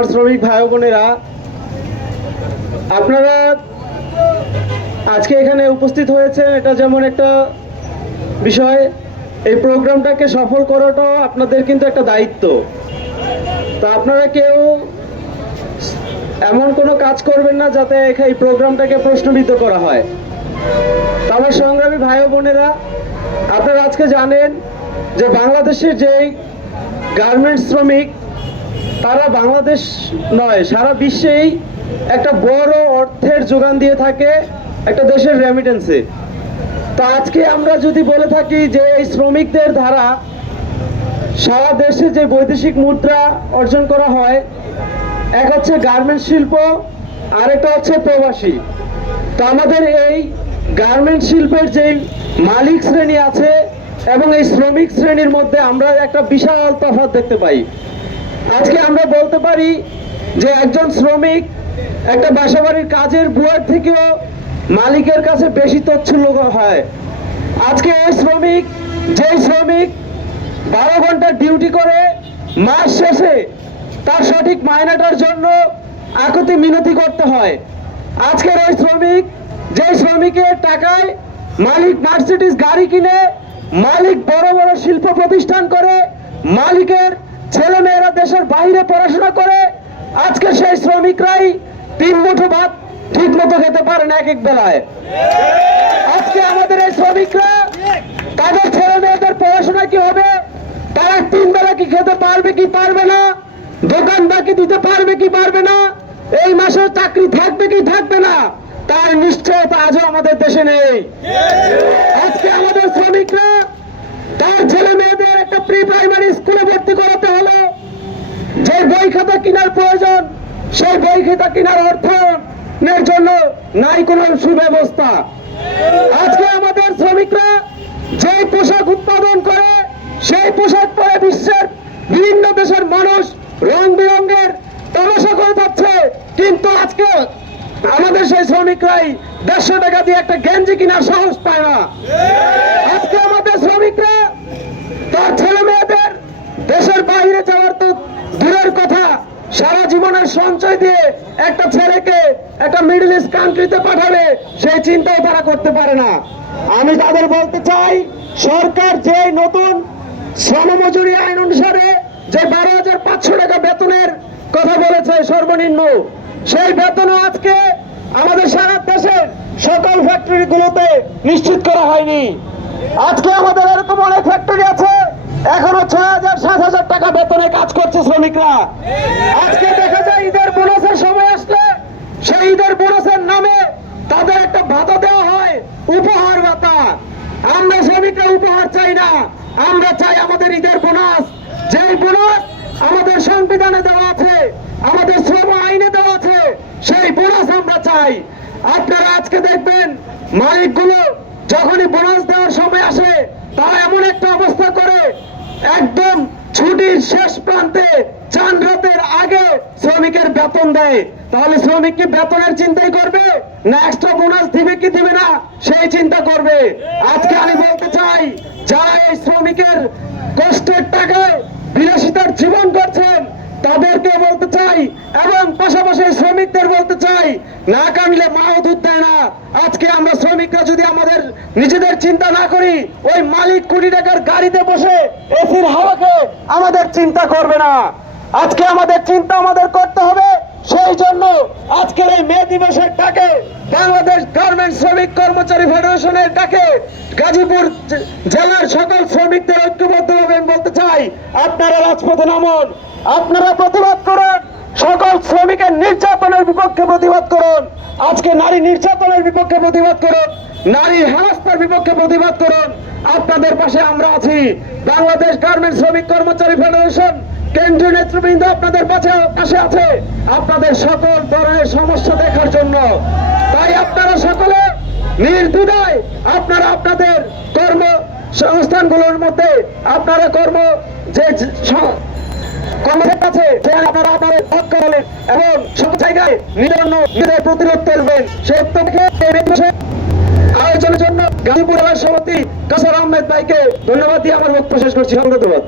আমার শ্রমিক ভাই বোনেরা, আপনারা আজকে এখানে উপস্থিত হয়েছেন, এটা যেমন একটা বিষয়, এই প্রোগ্রামটাকে সফল করাটাও আপনাদের কিন্তু একটা দায়িত্ব। তো আপনারা কেউ এমন কোনো কাজ করবেন না যাতে এই প্রোগ্রামটাকে প্রশ্নবিদ্ধ করা হয়। তো আমার সংগ্রামী ভাই বোনেরা, আপনারা আজকে জানেন যে বাংলাদেশের যেই গার্মেন্টস শ্রমিক তারা বাংলাদেশ নয়, সারা বিশ্বেই একটা বড় অর্থের যোগান দিয়ে থাকে একটা দেশের রেমিটেন্সে তো আজকে আমরা যদি বলে থাকি যে এই শ্রমিকদের ধারা সারা দেশে যে বৈদেশিক মুদ্রা অর্জন করা হয়, এক হচ্ছে গার্মেন্টস শিল্প, আরেকটা হচ্ছে প্রবাসী। তো আমাদের এই গার্মেন্ট শিল্পের যেই মালিক শ্রেণি আছে এবং এই শ্রমিক শ্রেণির মধ্যে আমরা একটা বিশাল তফাৎ দেখতে পাই। আজকে আমরা বলতে পারি যে একজন শ্রমিক একটা বাসাবাড়ির কাজের বুয়ার থেকেও মালিকের কাছে বেশি তচ্ছল্য হয়। আজকে ওই শ্রমিক, যেই শ্রমিক বারো ঘণ্টা ডিউটি করে মাস শেষে তার সঠিক মায়নাটার জন্য আকুতি মিনতি করতে হয়। আজকের ওই শ্রমিক যে শ্রমিকের টাকায় মালিক মার্সিডিস গাড়ি কিনে, মালিক বড় বড় শিল্প প্রতিষ্ঠান করে, মালিকের ছেলে মেয়েরা দেশের বাইরে পড়াশোনা করে, আজকে সেই শ্রমিকরাই তিন মুঠো ভাত ঠিক মতো খেতে পারে না এক এক বেলায়। আজকে আমাদের এই শ্রমিকরা, তাদের ছেলে মেয়েদের পড়াশোনা কি হবে? তারা তিন বেলা কি খেতে পারবে কি পারবে না? দোকান বাকি দিতে পারবে কি পারবে না? এই মাসে চাকরি থাকবে কি থাকবে না? তার নিশ্চয়তা আজও আমাদের দেশে নেই। আজকে আমাদের শ্রমিকরা, তার ছেলে মেয়েদের একটা প্রি প্রাইমারি স্কুলে ভর্তি করাতে হলো যে বই খাতা প্রয়োজন, সেই বই খাতা কেনার অর্থের জন্য নাই কোনো সুব্যবস্থা। আজকে আমাদের শ্রমিকরা যে পোশাক উৎপাদন করে, সেই পোশাক পরে বিশ্বের বিভিন্ন দেশের মানুষ রং বেরঙের তামাশা করে যাচ্ছে কিন্তু আজকে আমাদের সেই শ্রমিকরাই দেড়শো টাকা দিয়ে একটা গেঞ্জি কেনার সাহস পায় না আজকে আমাদের শ্রমিকরা তার ছেলে মেয়েদের দেশের বাইরে যাওয়ার তো দূরের কথা সারা সঞ্চয় দিয়ে একটা ছেলেকে একটা মিডল ইস্ট কান্ট্রিতে পাঠাবে সেই চিন্তাও তারা করতে পারে না। আমি তাদের বলতে চাই, সরকার যে নতুন শ্রমমজুরি আইন অনুসারে যে বারো হাজার পাঁচশো টাকা বেতনের কথা বলেছে সর্বনিম্ন, সেই বেতনও আজকে আমাদের সারা দেশের সকল ফ্যাক্টরিগুলোতে নিশ্চিত করা হয়নি। আজকে আমাদের এরকম অনেক ফ্যাক্টরি আছে, এখনও ছয় হাজার, সাত হাজার টাকা বেতনে কাজ করছে শ্রমিকরা। আজকে দেখা যায় ঈদের বোনাসের সময় আসলে সেই ঈদের বোনাসের নামে তাদের একটা ভাতা দেওয়া হয় উপহার ভাতা আমরা শ্রমিকরা উপহার চাই না আমরা চাই আমাদের ঈদের বোনাস। যেই বোনাস আমাদের সংবিধানে দেওয়া আছে, আমাদের শ্রম আইনে দেওয়া আছে, সেই বোনাস আমরা চাই। আপনারা আজকে দেখবেন মালিকগুলো যখনই বোনাস দেওয়ার সময় আসে, তারা এমন একটা অবস্থা করে, একদম ছুটির শেষ প্রান্তে চান রাতের আগে শ্রমিকের বেতন দেয়। তাহলে শ্রমিক কি বেতনের চিন্তাই করবে? না এক্সট্রা বোনাস দিবে কি দিবে না? সেই চিন্তা করবে। আজকে আমি বলতে চাই যারা এই শ্রমিকের কষ্টের টাকায় বিলাসিতার জীবন করছেন তাদেরকে বলতে চাই এবং পাশাপাশি শ্রমিকদের বলতে চাই, না কানলে মাও দুধ দেয় না। আজকে আমরা শ্রমিকরা যদি আমাদের নিজেদের চিন্তা না করি, ওই মালিক কোটি টাকার গাড়িতে বসে এসির হাওয়াকে আমাদের চিন্তা করবে না। আজকে আমাদের চিন্তা আমাদের করতে হবে সেই জন্য আজকের এই মে দিবসের ডাকে বাংলাদেশ গার্মেন্ট শ্রমিক কর্মচারী ফেডারেশনের ডাকে গাজীপুর জেলার সকল শ্রমিকদের ঐক্যবদ্ধভাবে আমি বলতে চাই, আপনারা রাজপথে নামুন। আপনারা প্রতিবাদ করুন। সকল শ্রমিকের নির্যাতনের বিপক্ষে প্রতিবাদ করুন। আজকে নারী নির্যাতনের বিপক্ষে প্রতিবাদ করুন। নারী হেনস্থার বিপক্ষে প্রতিবাদ করুন। আপনাদের পাশে আমরা আছি। বাংলাদেশ গার্মেন্ট শ্রমিক কর্মচারী ফেডারেশন কেন্দ্রীয় নেতৃবৃন্দ আপনাদের পাশে পাশে আছে। আপনাদের সকল ধরনের সমস্যা দেখার জন্য। তাই আপনারা সকলে নির্দ্বিধায় আপনারা আপনাদের কর্ম সংস্থানগুলোর মধ্যে আপনারা কর্ম যে আপনারা আপনাদের এবং সব জায়গায় নিজের জন্য প্রতিরোধ করবেন, সে আয়োজনের জন্য গাজীপুর সভাপতি কাসার আহমেদ ভাইকে ধন্যবাদ দিয়ে আমার বক্তব্য শেষ করছি। ধন্যবাদ।